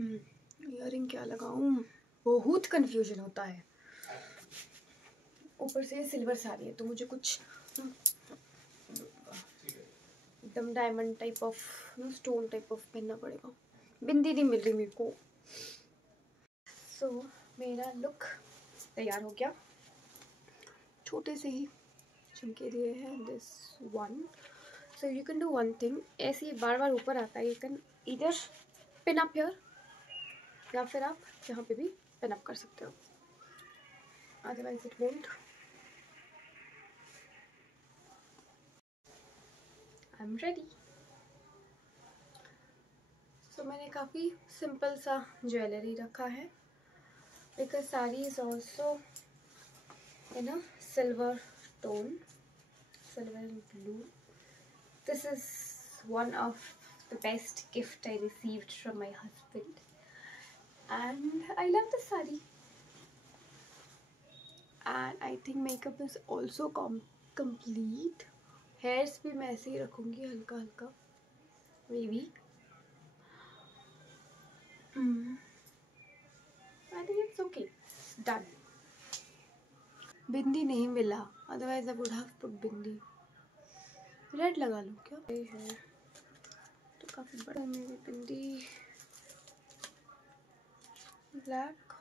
Earring क्या लगाऊं, बहुत कंफ्यूजन होता है। ऊपर से सिल्वर साड़ी है तो मुझे कुछ एकदम diamond type of stone type of पहनना पड़ेगा। बिंदी नहीं मिल रही मेरे को। सो मेरा लुक तैयार हो गया। छोटे से ही झुमके दिए हैं, this one. So you can do one thing, ऐसे ही बार बार ऊपर आता है, यू कैन इधर पिन अप हियर, या फिर आप यहाँ पे भी पिन अप कर सकते हो, otherwise it won't. I am ready. So मैंने काफ़ी सिंपल सा ज्वेलरी रखा है, because sari is also in a silver tone, silver and blue. This is one of the best gift I received from my husband, and I love the saree. And I think makeup is also complete. Hairs भी मैं ऐसे ही रखूँगी हल्का हल्का, maybe. I think it's okay. Done. बिंदी नहीं मिला, otherwise I would have put bindi. Red लगा लूँ क्या? ये है तो काफ़ी बड़ा मेरी बिंदी। ब्लैक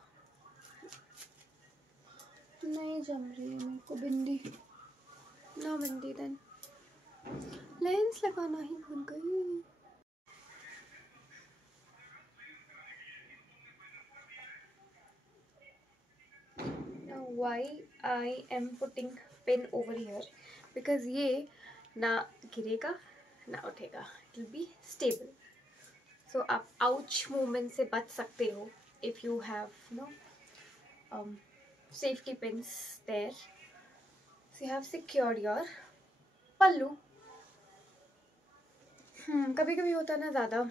नहीं जम रही है मेरे को बिंदी, ना बिंदी। देन लेंस लगाना ही भूल गई। Now why I am putting pin over here, because ये ना गिरेगा ना उठेगा, it will be stable. So आप ouch movement से बच सकते हो if you have safety pins there. So you have secured your पल्लू। कभी कभी होता है ना ज़्यादा।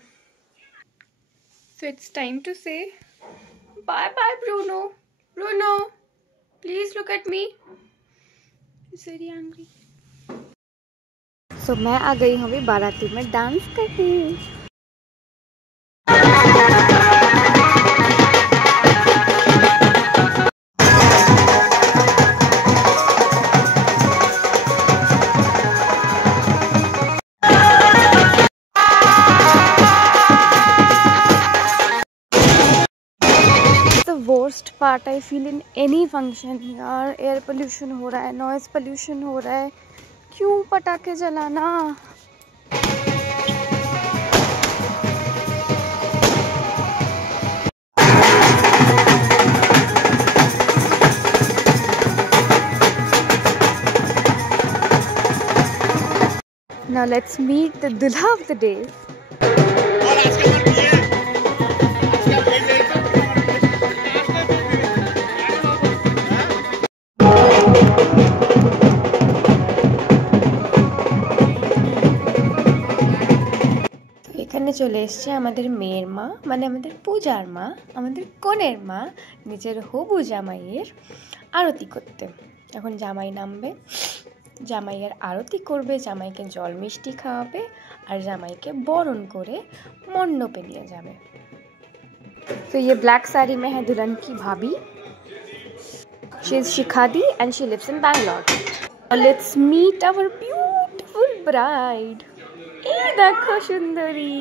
So it's time to say bye bye Bruno. Bruno, please look at me. He's very angry. So मैं आ गई हूँ अभी बाराती में डांस करने। Worst part I feel in any function यार, एयर पोल्यूशन हो रहा है, नॉइज़ पोल्यूशन हो रहा है, क्यों पटाखे जलाना। Now let's meet the दूल्हा of the day. এখানে চলে এসছে আমাদের মেয়ের মা, মানে আমাদের পূজার মা, আমাদের কনের মা, নিজের হবু জামাইয়ের আরতি করতে। এখন জামাই নামবে, জামাইয়ের আরতি করবে, জামাইকে জল মিষ্টি খাওয়াবে, আর জামাইকে বরণ করে মণ্ডপে নিয়ে যাবে। तो ये ब्लैक साड़ी में है दुल्हन की भाभी। She is Shikhadi and she lives in Bangalore. Let's meet our beautiful bride. এই দেখো সুন্দরী।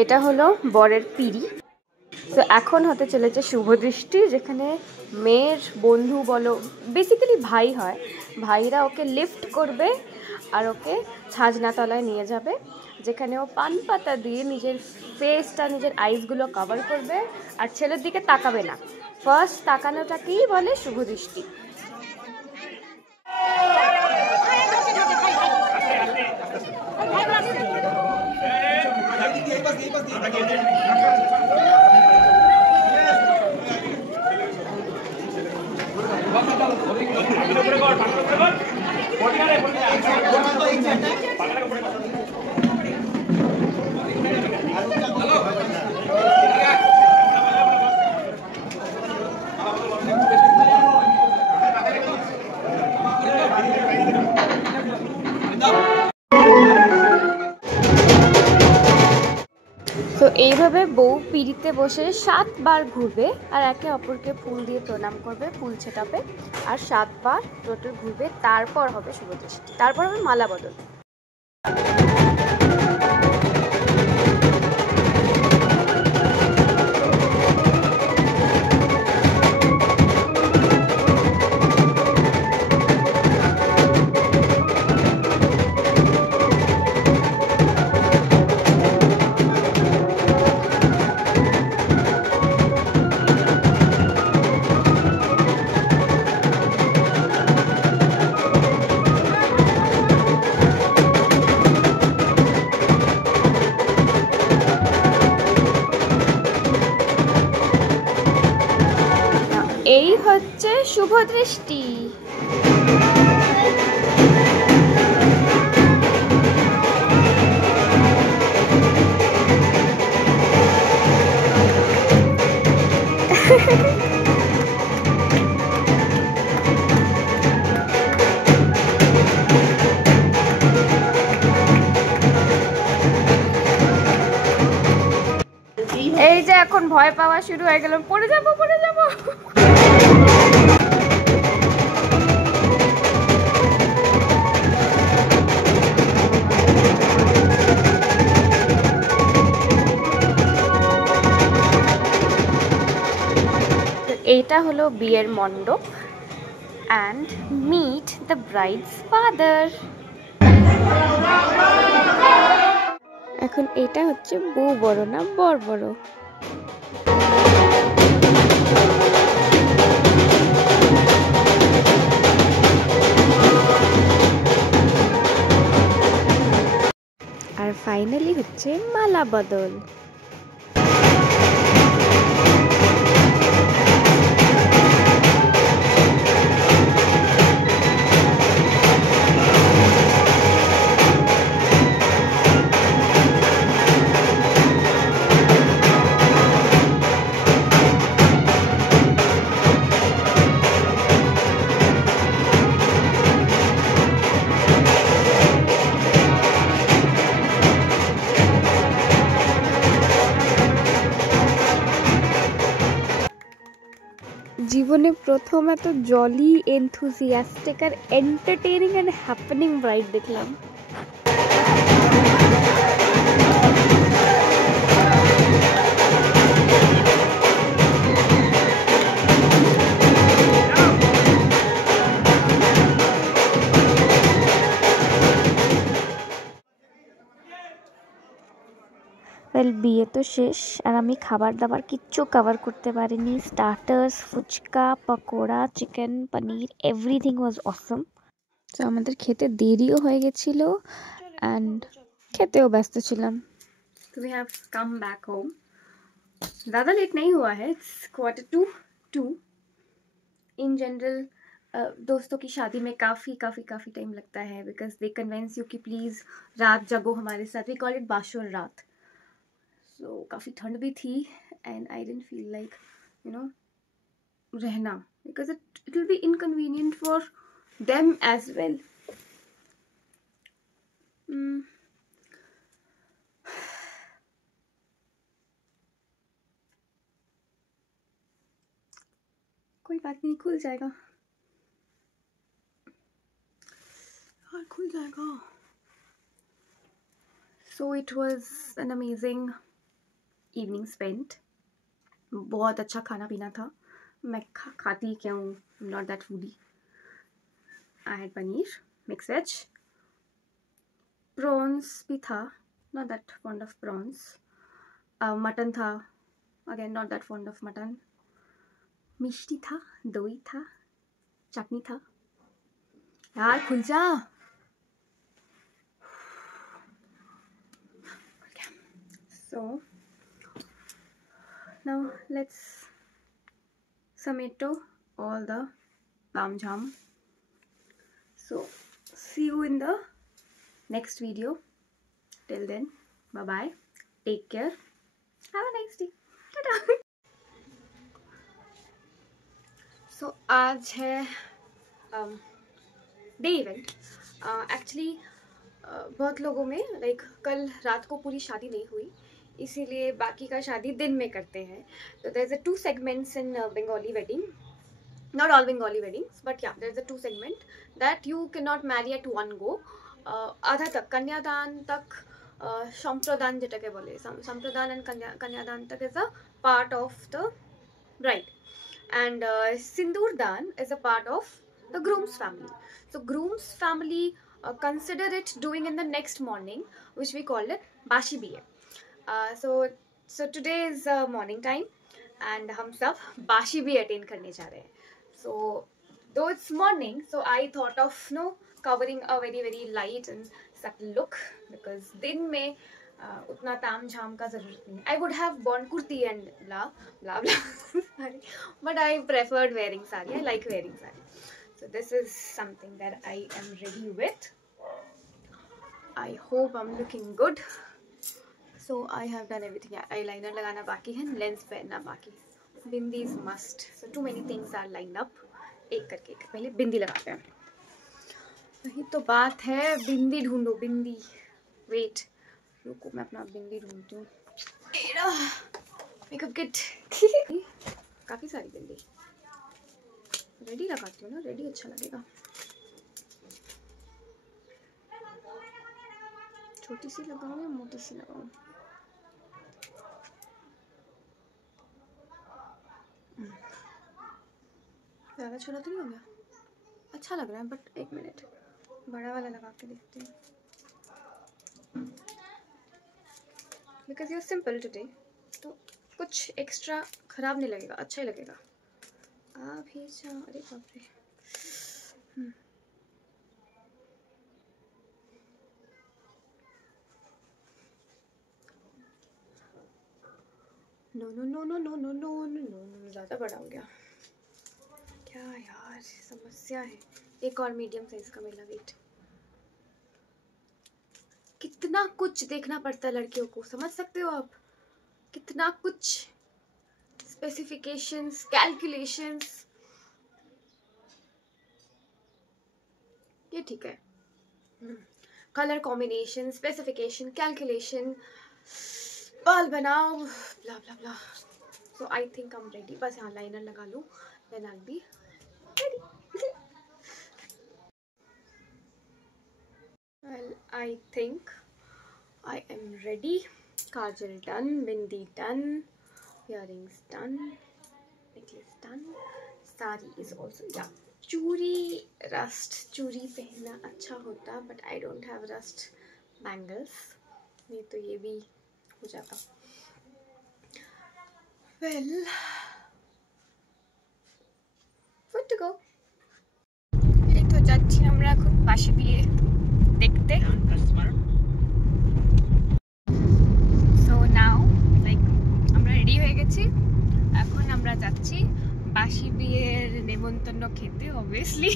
এটা হলো বরের পিড়ি। তো এখন হতে চলেছে শুভ দৃষ্টি, যেখানে মেয়ের বন্ধু বলো, বেসিক্যালি ভাই হয়, ভাইরা ওকে লিফট করবে আর ওকে ছাজনাতলায় নিয়ে যাবে, যেখানে ও পান পাতা দিয়ে নিজের ফেসটা, নিজের আইসগুলো কভার করবে আর ছেলের দিকে তাকাবে না। ফার্স্ট তাকানোটাকেই বলে শুভ দৃষ্টি। এইভাবে বউ পিড়িতে বসে 7 বার ঘুরবে আর একে অপরকে ফুল দিয়ে প্রণাম করবে, ফুল ছেটাবে আর 7 বার টোটাল ঘুরবে। তারপর হবে শুভদৃষ্টি, তারপর হবে মালা বদল। এই হচ্ছে শুভদৃষ্টি। এই যে এখন ভয় পাওয়া শুরু হয়ে গেল, পড়ে যাবো পড়ে যাবো। এইটা হলো বিয়ের মণ্ডপ and meet the bride's father. এখন এটা হচ্ছে বউ বড় না বর বড়। আর ফাইনালি হচ্ছে মালা বদল। জীবনে প্রথম এত জলি, এনথুজিয়াস্টিক আর এন্টারটেইনিং এন্ড হ্যাপেনিং ব্রাইড দেখলাম। ওয়েল, বিয়ে তো শেষ আর আমি খাবার দাবার কিচ্ছু কভার করতে পারিনি। Starters, fuchka, pakora, chicken, paneer, everything was awesome. তো আমাদের খেতে দেরিও হয়ে গেছিলো অ্যান্ড খেতেও ব্যস্ত ছিলাম। We have come back home. ज़्यादा लेट नहीं हुआ है, it's 1:45. In general, दोस्तों की शादी में काफ़ी टाइम लगता है because they convince you कि प्लीज़ रात जगो हमारे साथ. We call it बाशुर रात. So काफ़ी ठंड भी थी and I didn't feel like, you know, रहना because it will be inconvenient for them as well. कोई बात नहीं, खुल जाएगा और खुल जाएगा. So it was an amazing evening spent. बहुत अच्छा खाना पीना था. मैं खाती क्या हूँ, not that foodie. I had paneer, mixed veg, prawns भी था, not that fond of prawns. Mutton था, again not that fond of mutton. मिष्टी था, दही था, चटनी था. यार खुल जा. So now let's summito all the bam jam. So see you in the next video. Till then, bye bye, take care, have a nice day. Ta-da. So आज है day event. Actually बहुत लोगों में लाइक कल रात को पूरी शादी नहीं हुई. इसीलिए बाकी का शादी दिन में करते हैं. So there's a 2 segments in Bengali wedding. Not all Bengali weddings, but yeah, there's a 2 segment that you cannot marry at one go. आधा तक कन्यादान तक संप्रदान যেটাকে বলে, संप्रदान and कन्यादान तक is a part of the bride, and sindoor dan is a part of the groom's family. So groom's family consider it doing in the next morning, which we call it bashi biye. So today is morning time and हम सब बाशी भी attend करने जा रहे हैं. So though it's morning, so I thought of covering a very light and subtle look, because दिन में उतना ताम झाम का जरूरत नहीं. I would have worn kurti and blah sorry, but I preferred wearing sari. I like wearing sari. So this is something that I am ready with. I hope I'm looking good. So I have done everything. Eyeliner लगाना बाकी है, lens पहनना बाकी है. बिंदी is must. So too many things are lined up. एक करके एक. पहले बिंदी लगाते हैं. वही तो बात है, बिंदी ढूंढो. बिंदी. वेट, रुको मैं अपना बिंदी ढूंढती हूँ. Makeup kit. काफी सारी बिंदी. रेडी लगाती हूँ ना, रेडी अच्छा लगेगा. छोटी सी लगाऊँ या मोटी सी लगाऊँ? ज़्यादा छोटा तो नहीं हो गया? अच्छा लग रहा है, बट एक मिनट बड़ा वाला लगा के देखते हैं. बिकॉज यू सिंपल टुडे, तो कुछ एक्स्ट्रा खराब नहीं लगेगा, अच्छा ही लगेगा. अरे बाप रे. नो, ज़्यादा बड़ा हो गया क्या यार, समस्या है. एक और मीडियम साइज का मिला. वेट, कितना कुछ देखना पड़ता है लड़कियों को, समझ सकते हो आप? कितना कुछ स्पेसिफिकेशंस, कैलकुलेशंस. ये ठीक है. कलर कॉम्बिनेशन, स्पेसिफिकेशन, कैलकुलेशन, बाल बनाओ, blah blah blah. So I think I am ready. बस यहाँ लाइनर लगा लूँ, then I will be ready. Well, I think I am ready. Kajal done, bindi done, earrings done, necklace done, sari is also, yeah. चूड़ी पहनना अच्छा होता, but I don't have rust bangles. नहीं तो ये भी हो जाता. Well, good to go. এই তো যাচ্ছি আমরা এখন বাসি বিয়ে দেখতে. So now, like, আমরা রেডি হয়ে গেছি. এখন আমরা যাচ্ছি বাসি বিয়ের নেমন্তন্ন খেতে, অবভিয়াসলি,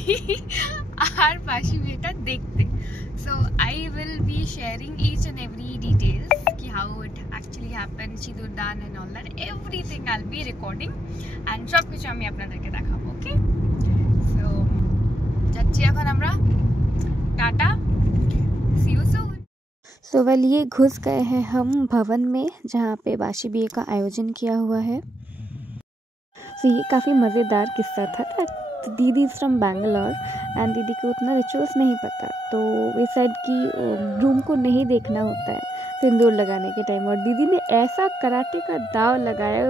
আর বাসি বিয়েটা দেখতে. So I will be sharing each and every details ki how it actually happened, সিঁদুর দান and all that, everything I'll be recording and সব কিছু আমি আপনাদেরকে দেখাবো. ওকে, so যাচ্ছি এখন আমরা. Tata, see you soon. So well, ये घुस गए हैं हम भवन में जहाँ पे बाशी बिये का आयोजन किया हुआ है. तो ये काफ़ी मज़ेदार किस्सा था. दीदी इज़ फ्रॉम बैंगलोर एंड दीदी को उतना रिचुअल्स नहीं पता, तो इस साइड की ग्रूम को नहीं देखना होता है सिंदूर लगाने के टाइम, और दीदी ने ऐसा कराटे का दाव लगाया,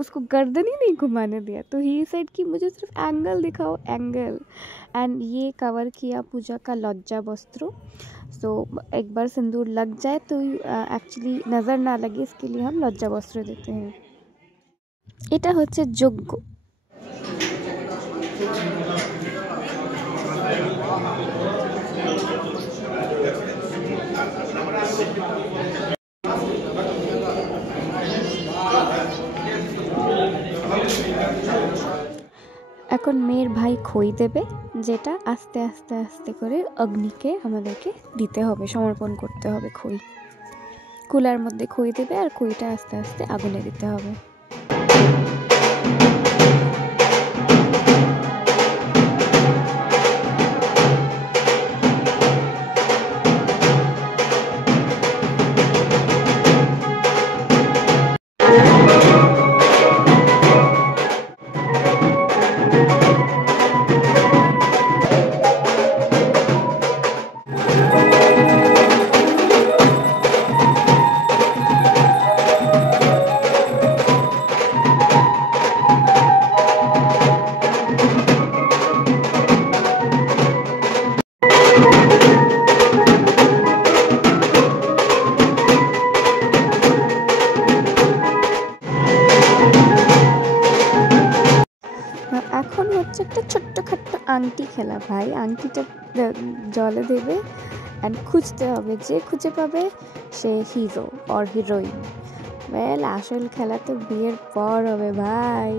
उसको गर्दन ही नहीं घुमाने दिया. तो ही साइड की मुझे सिर्फ एंगल दिखाओ, एंगल. एंड ये कवर किया पूजा का लज्जा वस्त्रों. सो एक बार सिंदूर लग जाए तो एक्चुअली नज़र ना लगे, इसके लिए हम लज्जा वस्त्र देते हैं. এটা হচ্ছে যোগ্য. এখন মেয়ের ভাই খই দেবে, যেটা আস্তে আস্তে আস্তে করে অগ্নিকে আমাদেরকে দিতে হবে, সমর্পণ করতে হবে. খই কুলার মধ্যে খই দেবে আর খইটা আস্তে আস্তে আগুনে দিতে হবে. হচ্ছে একটা ছোট্টখাট্ট আংটি খেলা ভাই। আংটিটা জলে দেবে অ্যান্ড খুঁজতে হবে, যে খুঁজে পাবে সে হিরো অর হিরোইন। ওয়েল আসল খেলা তো বিয়ের পর হবে ভাই।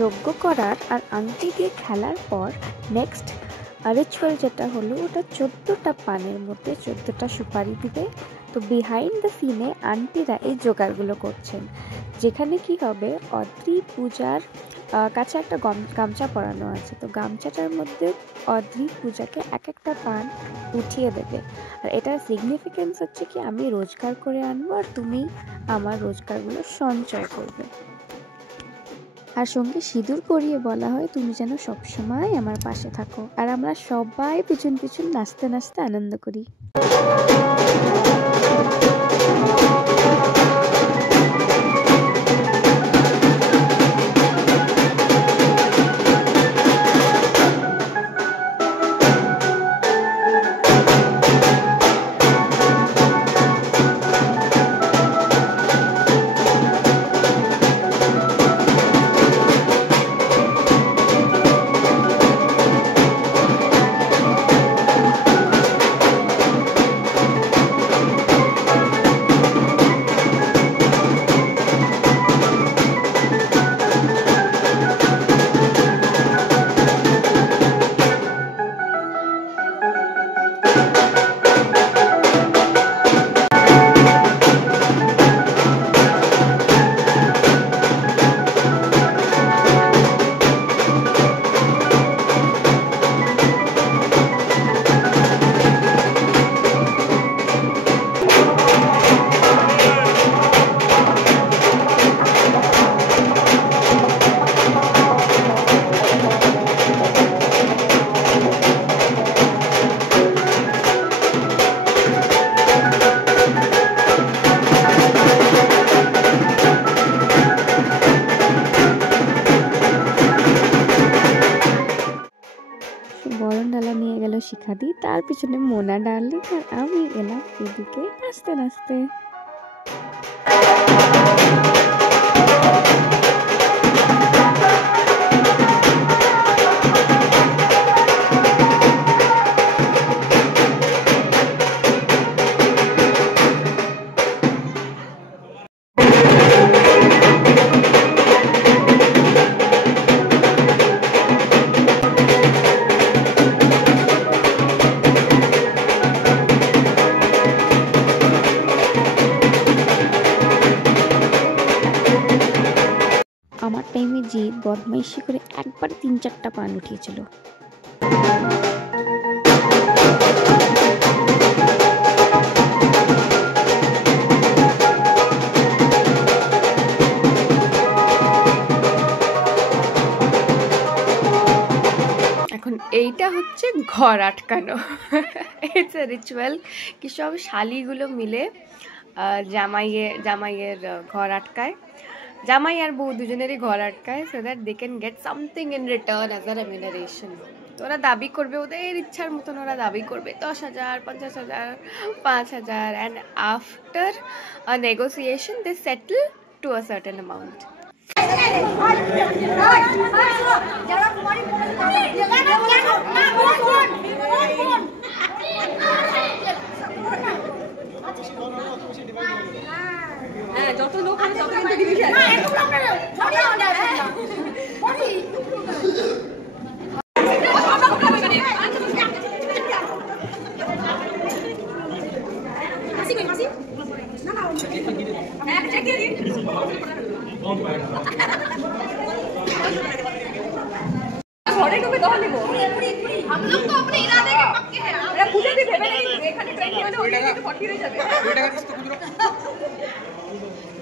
যোগ্য করার আর আংটি দিয়ে খেলার পর নেক্সট রিচুয়াল যেটা হলো, ওটা 14টা পানের মধ্যে 14টা সুপারি দিবে। তো বিহাইন্ড দ্য সিনে আন্টিরা এই জোগাড়গুলো করছেন, যেখানে কি হবে, অদ্রি পূজার কাছে একটা গামছা পরানো আছে। তো গামছাটার মধ্যে অদ্রি পূজাকে এক একটা পান উঠিয়ে দেবে। আর এটার সিগনিফিকেন্স হচ্ছে কি, আমি রোজগার করে আনবো আর তুমি আমার রোজগারগুলো সঞ্চয় করবে। আর সঙ্গে সিঁদুর পরিয়ে বলা হয় তুমি যেন সবসময় আমার পাশে থাকো। আর আমরা সবাই পিছন পিছন নাচতে নাচতে আনন্দ করি। বরণডালা নিয়ে গেল শিখাদি, তার পিছনে মোনা ডার্লিং, আর আমি এলাম এদিকে নাচতে নাচতে। আমার টাইমে জিৎ বদমাইশি করে একবারে 3-4টা পান উঠিয়েছিল। এখন এইটা হচ্ছে ঘর আটকানো। ইটস এ রিচুয়াল কি সব শালিগুলো মিলে জামাইয়ের ঘর আটকায়, জামাই আর বউ দুজনেরই ঘর আটকায়, so that they can get something in return as a remuneration. তো ওরা দাবি করবে, ওদের ইচ্ছার মতন ওরা দাবি করবে 10,000, 50,000, 5,000, and after a negotiation they settle to a certain amount. যত লোক হবে তত কিন্তু ডিভিশন। ঘরে ঢুকে দহন নিব। हम लोग तो अपने इरादे के पक्के हैं। अरे पूजा भी ভেবে নেই এখানে 20 হলে ওটা 40 হয়ে যাবে। ওই টাকা দিস তো খুচরো।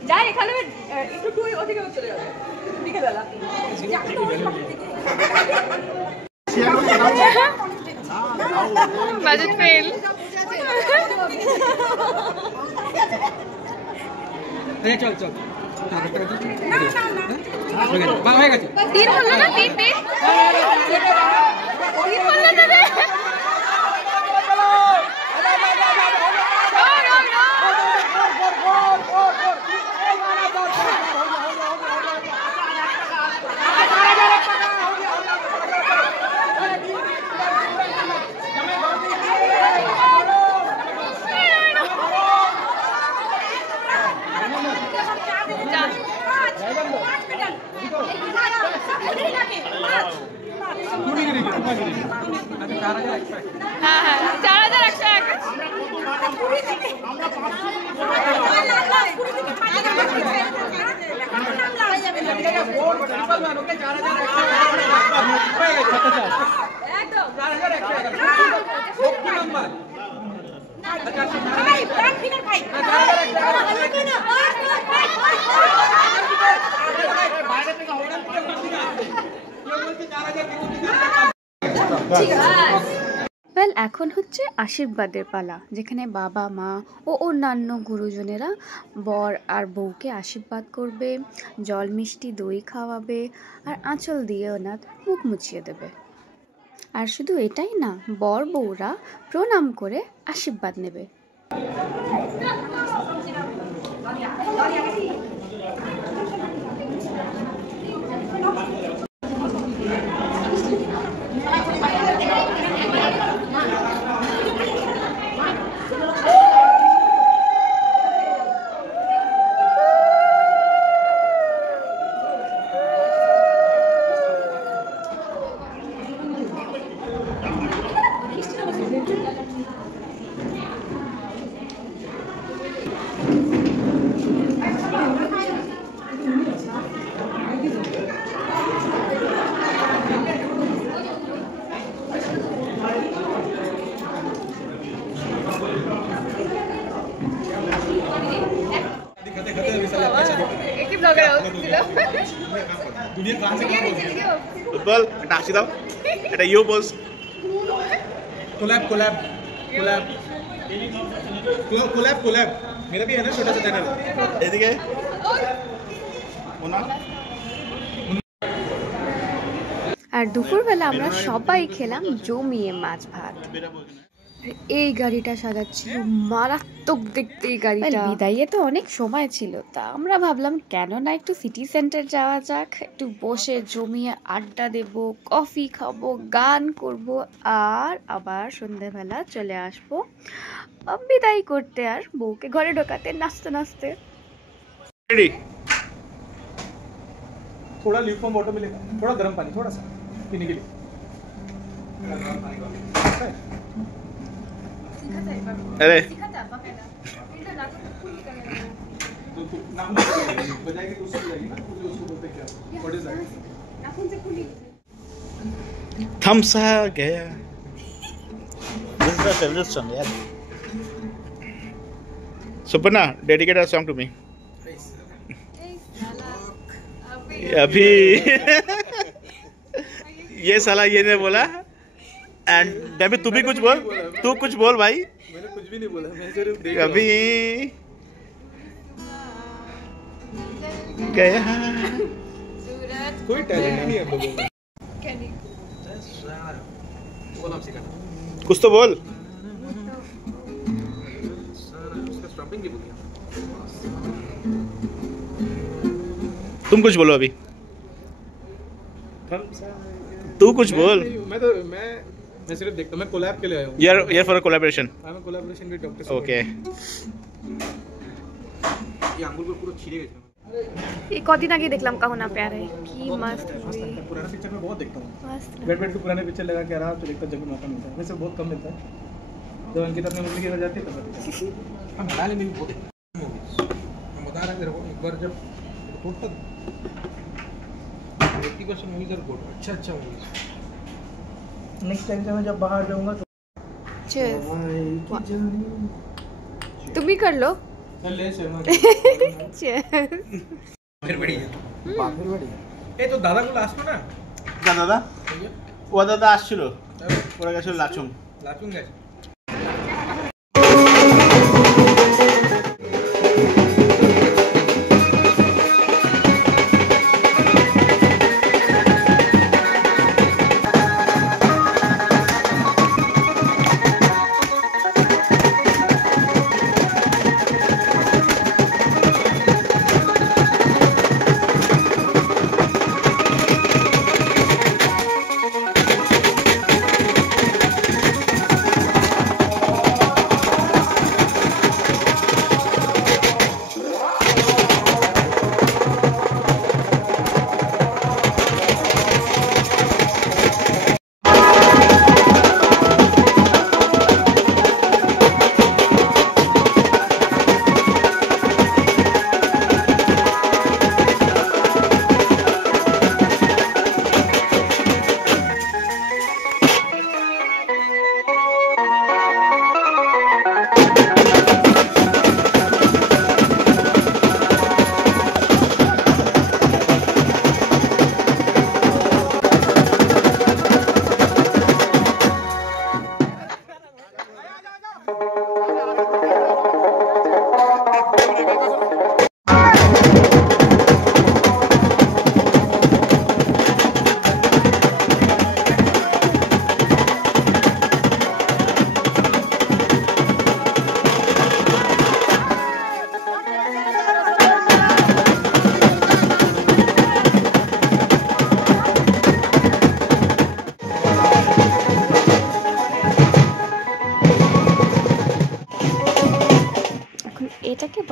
যাই এখানে একটু টুই ওদিকে চলে যাবে বিকেলবেলা। Share budget fail. চল চল হয়ে গেছে। তিন বললো না, তিন তিন বললো দাদা। হ্যাঁ হ্যাঁ 4101 ওয়েল, এখন হচ্ছে আশীর্বাদের পালা, যেখানে বাবা মা ও অন্যান্য গুরুজনেরা বর আর বউকে আশীর্বাদ করবে, জল মিষ্টি দই খাওয়াবে আর আঁচল দিয়ে ওনার মুখ মুছিয়ে দেবে। আর শুধু এটাই না, বর বউরা প্রণাম করে আশীর্বাদ নেবে। বল এটা হাসি দাও, এটা ইউ বলস। Collab collab collab collab collab मेरा भी है ना छोटा सा चैनल। এদিকে ওনা আর দুপুরবেলা আমরা সবাই খেলাম জমিয়ে মাছ ভাত। এই গাড়িটা সাজাচ্ছিল মারাত্মক দেখতে। এই গাড়িটা বিদায়ে তো অনেক সময় ছিল, তা আমরা ভাবলাম কেন না একটু সিটি সেন্টার যাওয়া যাক, একটু বসে জমিয়ে আড্ডা দেব, কফি খাবো, গান করব, আর আবার সন্ধ্যেবেলা চলে আসবো বিদায় করতে আর বউকে ঘরে ঢোকাতে নাচতে নাচতে। রেডি। थोड़ा ल्यूकवार्म वाटर मिलेगा, थोड़ा गर्म पानी, थोड़ा सा पीने के लिए। अरे बजाएगी तो उससे जाएगी ना, उसको बोलते क्या, व्हाट इज दैट? थम्स आ गया। This is my favourite song यार। Supna, dedicate a song to me. अभी ये साला ये ने बोला, एंड डेबी तू भी कुछ बोल, तू कुछ बोल भाई। मैंने कुछ भी नहीं बोला, मैं सिर्फ देख अभी गया। कोई टैलेंट नहीं है लोगों में। बोल आप सिखाना, कुछ तो बोल। उसका स्टॉपिंग की बोलिए। तुम कुछ बोलो अभी, तू कुछ बोल। मैं सिर्फ देखता हूं, मैं कोलैब के लिए आया हूं। यार for a collaboration. I am collaboration with doctor okay. ये आंगुर को पूरा छिड़े गए। এই কদিন আগে দেখলাম কাহো না প্যারে, কি মস্ত पुराना पिक्चर में बहुत देखता हूँ। मस्त। बैठ बैठ के पुराने पिक्चर लगा के रहा तो देखता जब भी मौका मिलता है, वैसे बहुत कम मिलता है। जब अंकिता अपनी मम्मी के घर जाती है तब हम हटा लेंगे भी बहुत मूवीज। मैं बता रहा तेरे को, एक बार जब टोटल 80% मूवीज और गुड, अच्छा मूवीज। नेक्स्ट टाइम से मैं जब बाहर जाऊंगा तो Cheers. तुम भी कर लो। ले शर्मा Cheers. फिर बढ़िया फिर बढ़िया। ए तो दादा को लास्ट में ना দাদা ও দাদা আসছিল, ওরা গেছিল লাচুং। लाचूंगा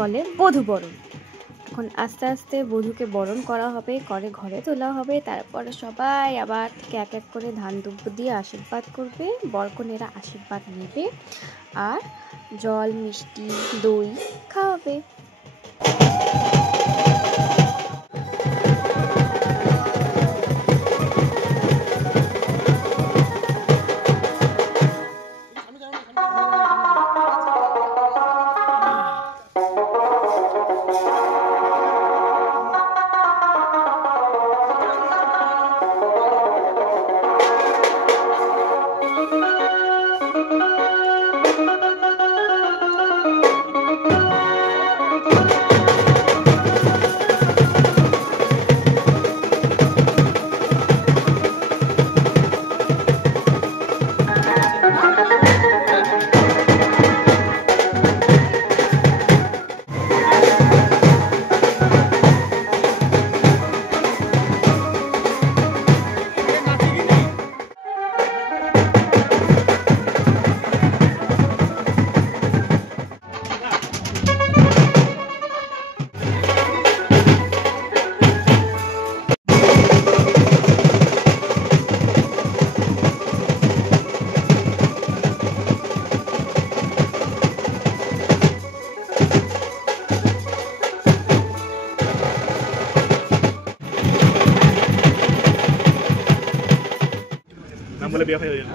বলে বধূ বরণ। এখন আস্তে আস্তে বধূকে বরণ করা হবে, করে ঘরে তোলা হবে, তারপরে সবাই আবার থেকে এক এক করে ধান দুব্য দিয়ে আশীর্বাদ করবে, বরকনেরা আশীর্বাদ নেবে আর জল মিষ্টি দই খাওয়াবে। নাম বলে বিয়ে হয়ে গেল।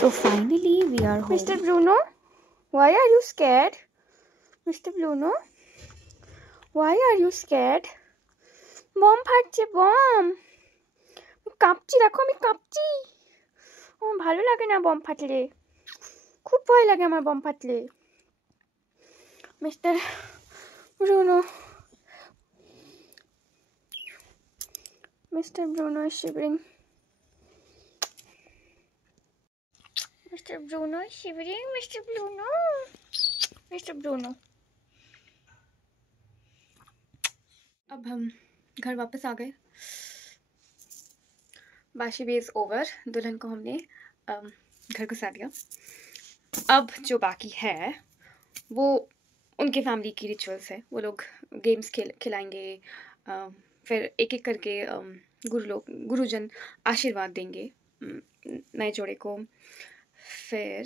So finally we are home. Mr. Bruno, why are you scared? Mr. Bruno, why are you scared? Bomb ফাটছে বম, কাঁপছি, দেখো আমি কাঁপছি। আমার ভালো লাগে না বম ফাটলে, খুব ভয় লাগে আমার বম ফাটলে। Mister Bruno, Mr. Bruno is shivering. Mr. Bruno is shivering. Mr. Bruno. Mr. Bruno. अब हम घर वापस आ गए। बाशी बे इज़ ओवर। दुल्हन को हमने घर घुसा दिया। अब जो बाकी है वो उनके फैमिली की रिचुअल्स है। वो लोग गेम्स खिलाएंगे, फिर एक एक करके गुरुजन आशीर्वाद देंगे नए जोड़े को। फिर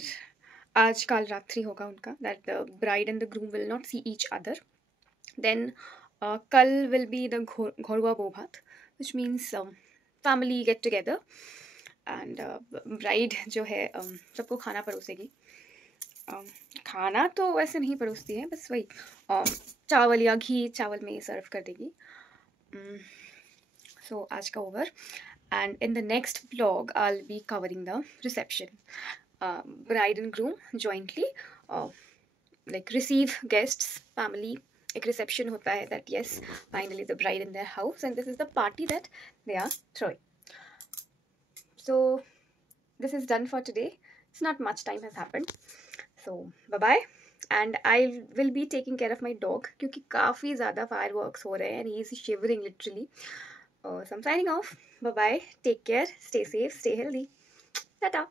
आज काल रात्रि होगा उनका, that the bride and the groom will not see each other. Then कल विल बी द घोड़ुआ बोभात, which means family get together and bride जो है सबको खाना परोसेगी। खाना तो वैसे नहीं परोसती है, बस वही चावल या घी चावल में सर्व कर देगी। So आज का over, and in the next vlog I'll be covering the reception. Bride and groom jointly like receive guests, family. एक reception होता है that yes, finally the bride in their house and this is the party that they are throwing. So this is done for today. It's not much time has happened. So bye bye, and I will be taking care of my dog क्योंकि काफ़ी ज़्यादा fireworks हो रहे हैं and he is shivering literally. So I'm signing off. Bye bye. Take care. Stay safe. Stay healthy. Ta-ta.